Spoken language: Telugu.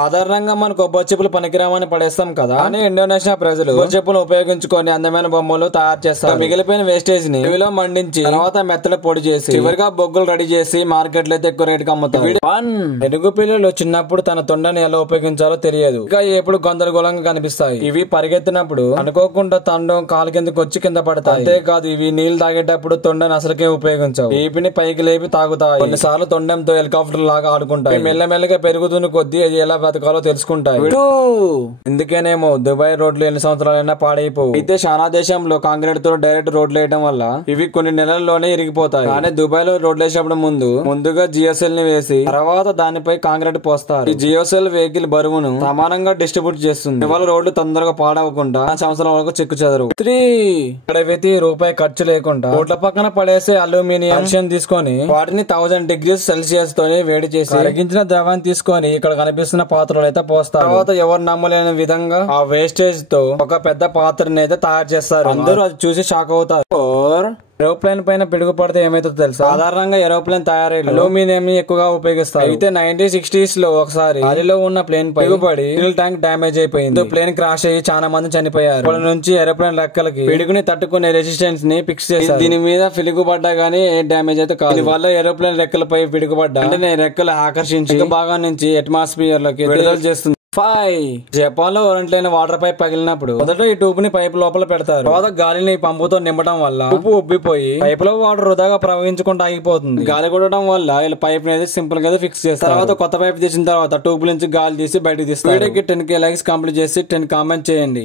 సాధారణంగా మన కొబ్బరి చెప్పులు పనికిరామని పడేస్తాం కదా, కానీ ఇండోనేషియా ప్రజలు కొబ్బరి చెప్పులు ఉపయోగించుకొని అందమైన బొమ్మలు తయారు చేస్తారు. మిగిలిపోయిన వేస్టేజ్ ని ఇవిలో మండించి తర్వాత మెత్తలు పొడి చేసి చివరిగా బొగ్గులు రెడీ చేసి మార్కెట్ లో అయితే ఎక్కువ రేటుకి అమ్ముతారు. ఎనుగు పిల్లలు చిన్నప్పుడు తన తొండని ఎలా ఉపయోగించాలో తెలియదు, ఇంకా ఎప్పుడు గందరగోళంగా కనిపిస్తాయి. ఇవి పరిగెత్తినప్పుడు అనుకోకుండా తండం కాలు కిందకి వచ్చి కింద పడతాయి. అంతేకాదు ఇవి నీళ్లు తాగేటప్పుడు తొండని అసలుకే ఉపయోగించవు. వీపిని పైకి లేపి తాగుతాయి. కొన్నిసార్లు తొండంతో హెలికాప్టర్ లాగా ఆడుకుంటాయి. మెల్లమెల్లగా పెరుగుతున్న కొద్దీ అది ఎలా బతకాలో తెలుసుకుంటాయి. ఇందుకేనేమో దుబాయ్ రోడ్లు ఎన్ని సంవత్సరాలైనా పాడైపోవు. అయితే చాలా దేశంలో కాంక్రీట్ తో డైరెక్ట్ రోడ్లు వేయడం వల్ల ఇవి కొన్ని నెలల్లోనే ఇరిగిపోతాయి. కానీ దుబాయ్ లో రోడ్లు వేసేటప్పుడు ముందుగా జియోసెల్ ని వేసి తర్వాత దానిపై కాంక్రీట్ పోస్తారు. ఈ జియోసెల్ వెహికల్ బరువును సమానంగా డిస్ట్రిబ్యూట్ చేస్తుంది. ఇవాళ రోడ్లు తొందరగా పాడవకుండా సంవత్సరం వరకు చెక్కు చెదరు. ఇక్కడ రూపాయి ఖర్చు లేకుండా రోడ్ల పక్కన పడేసే అల్యూమినియం తీసుకొని వాటిని 1000 degrees Celsius తోనే వేడి చేసి కరిగించిన ద్రవాన్ని తీసుకొని ఇక్కడ కనిపిస్తున్న పాత్రలు అయితే పోస్తారు. తర్వాత ఎవరు నమ్మలేని విధంగా ఆ వేస్టేజ్ తో ఒక పెద్ద పాత్రని అయితే తయారు చేస్తారు. అందరూ అది చూసి షాక్ అవుతారు. ఏరోప్లేన్ పైన పిడుగు పడితే ఏమైతుందో తెలుసా? సాధారణంగా ఏరోప్లేన్ తయారీ అల్యూమినియం ని ఎక్కువగా ఉపయోగిస్తారు. అయితే 1960s లో ఒకసారి గాలిలో ఉన్న ప్లేన్ పై పిడుగుపడి ఫ్యూయల్ ట్యాంక్ డ్యామేజ్ అయిపోయింది. ప్లేన్ క్రాష్ అయ్యి చాలా మంది చనిపోయారు. అప్పటి నుంచి ఏరోప్లేన్ రెక్కలకి పిడుగుని తట్టుకునే రెసిస్టెన్స్ ని ఫిక్స్ చేశారు. దీని మీద పిడుగుపడ్డా గానీ ఏ డ్యామేజ్ అయితే కాదు. దీని వల్ల ఏరోప్లేన్ రెక్కలపై పిడుగుపడ్డా అంటే రెక్కలు ఆకర్షించి భాగం నుంచి అట్మాస్ఫియర్ లోకి విడుదల చేస్తుంది. జపాన్ లో ఓరెంట్లైన వాటర్ పైప్ పగిలినప్పుడు మొదట ఈ ట్యూబ్ ని పైప్ లోపల పెడతారు. తర్వాత గాలిని పంపుతో నింపడం వల్ల ఉప్పు ఉబ్బిపోయి పైప్ లో వాటర్ వృధాగా ప్రవహించకుండా ఆగిపోతుంది. గాలి కొట్టడం వల్ల ఇలా పైప్ అనేది సింపుల్ గా ఫిక్స్ చేస్తారు. తర్వాత కొత్త పైప్ తీసిన తర్వాత ట్యూబ్ నుంచి గాలి తీసి బయటకు తీస్తారు. వీడియోకి 10K లైక్స్ కంప్లీట్ చేసి 10 కామెంట్ చేయండి.